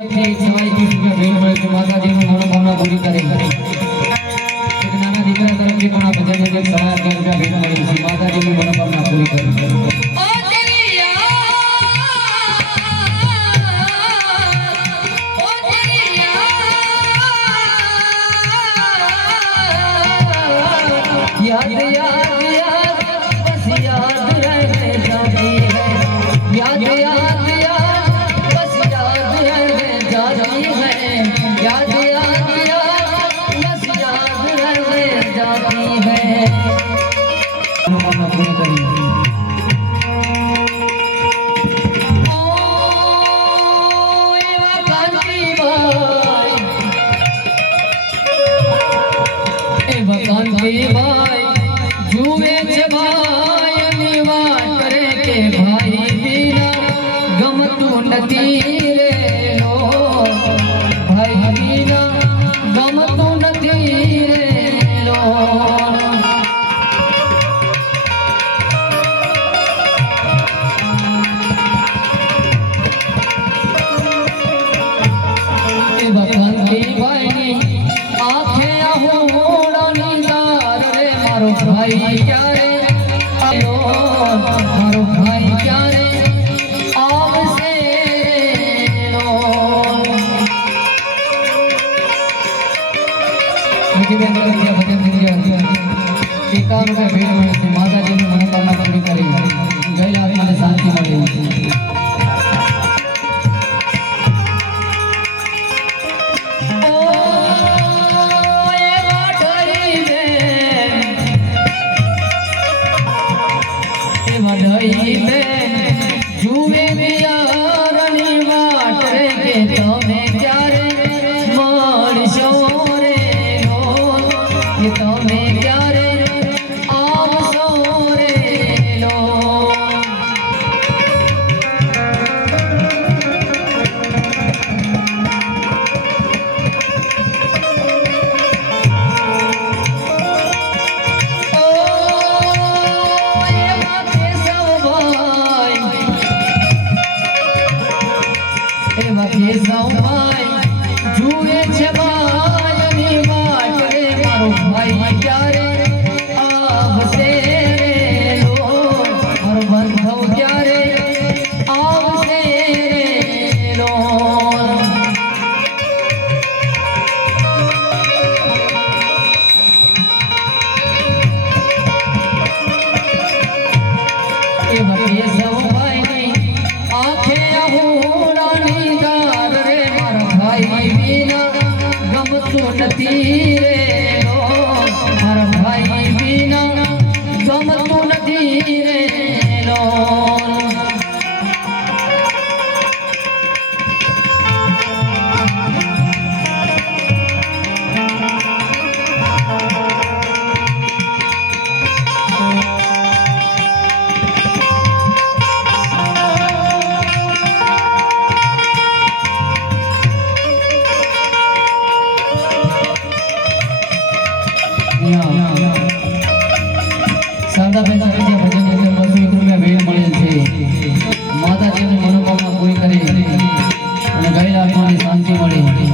सवाई की सुबह भेड़ મળે છે માતાજીની મનોકામના પૂરી કરે એક નાના દીકરા તરફથી પણ આ ભજન એક સવાઈ 11 રૂપિયા ભેટ મળી છે માતાજીની મનોકામના પૂરી કરે याद याद याद बस याद रहने जाती है याद याद याद बस याद रहने जाती है याद याद याद बस याद रहने जाती है मनोकामना पूरी करी भाई जुए भाई निवास करे के भाई बिना गमतू नती रे लो भाई बिना गमतू नती रे लो बखान की भाई आंखें मारो भाई क्या रे आयो मारो भाई क्या रे आपसे लो मुझे भी अंदर क्या भजन मिल गया एकांत में भेड़ में से माता जी ने मनोकामना पूरी करी गई आत्मा ने शांति मिली जुए बियारनी वाट रे के तमे क्यारे मारशो रे लो के तमे क्यारे आवसो रे लो जुए छबायनी वाट रे मारो भाई क्या रे आपसे रे लो और बंधव क्या रे आपसे रे लो ये सब भाई आंखें होरानी दार रे मारा भाई बिना गमतू नती रे लो मारा भाई बिना गमतू नती रे लो शारदा बेटा विद्या भजन के 201 રૂપિયા ભેટ મળેલ છે માતાજીની મનોકામના પૂરી કરી અને ગયેલા આત્માની શાંતિ મળી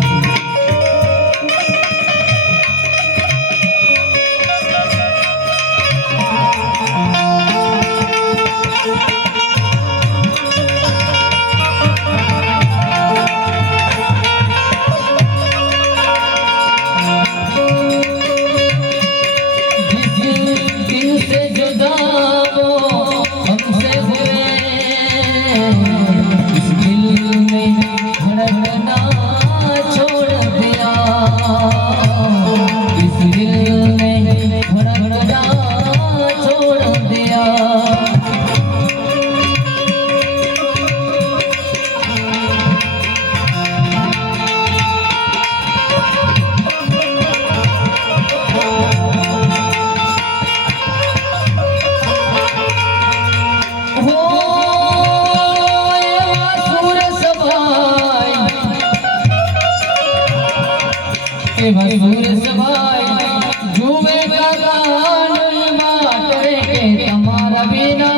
जुए का गान माट रे के तमारा बिना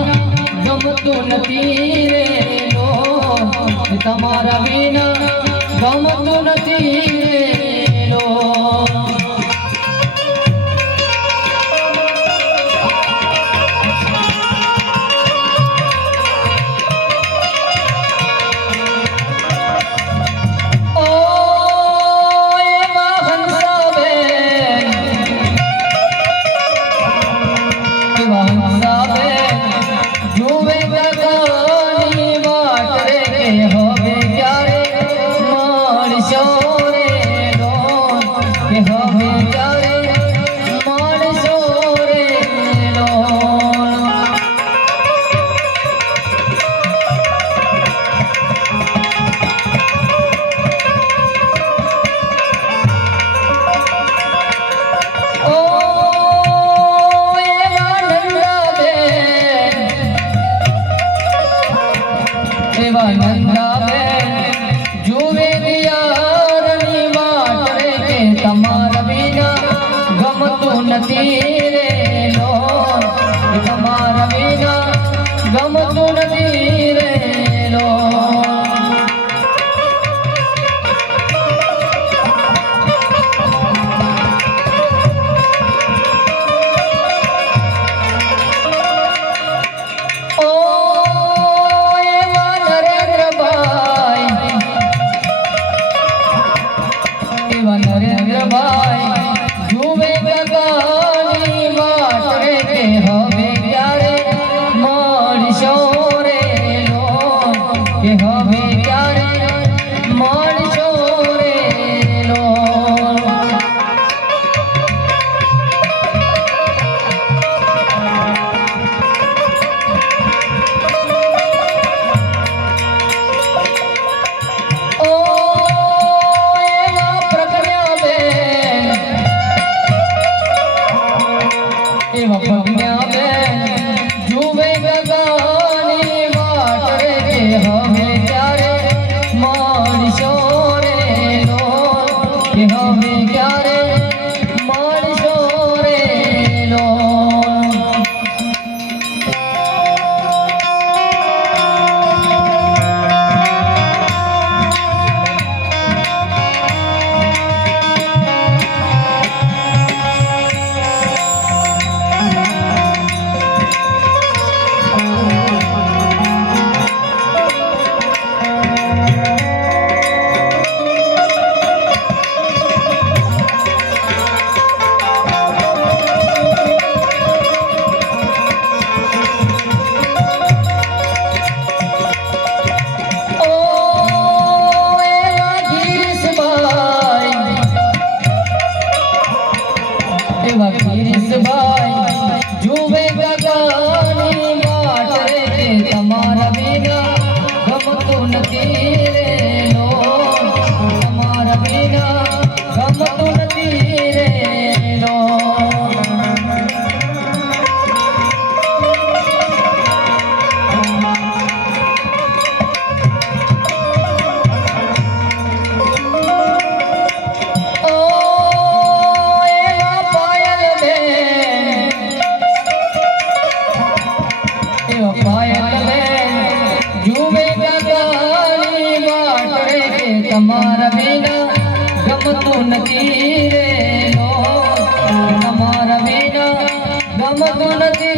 गमतू नती रे लो तमारा बिना ભાઈ જુએ ગગનની વાટ રે કે હવે ક્યારે મળશો રે લો કે હવે ક્યારે મળશો રે લો ભગન્યા બેન જુએ ગગનની વાટ રે કે હવે ક્યારે મળશો રે લો કે હવે ક્યારે મળશો રે લો ગિરીશભાઈ જુએ ગગનની વાટ રે કે તમારા વિના ગમતું નથી રે લો તમારા વિના ગમતું નથી રે લો જુએ ગગનની વાટ રે કે તમારા વિના ગમતું નથી રે લો તમારા વિના ગમતું નથી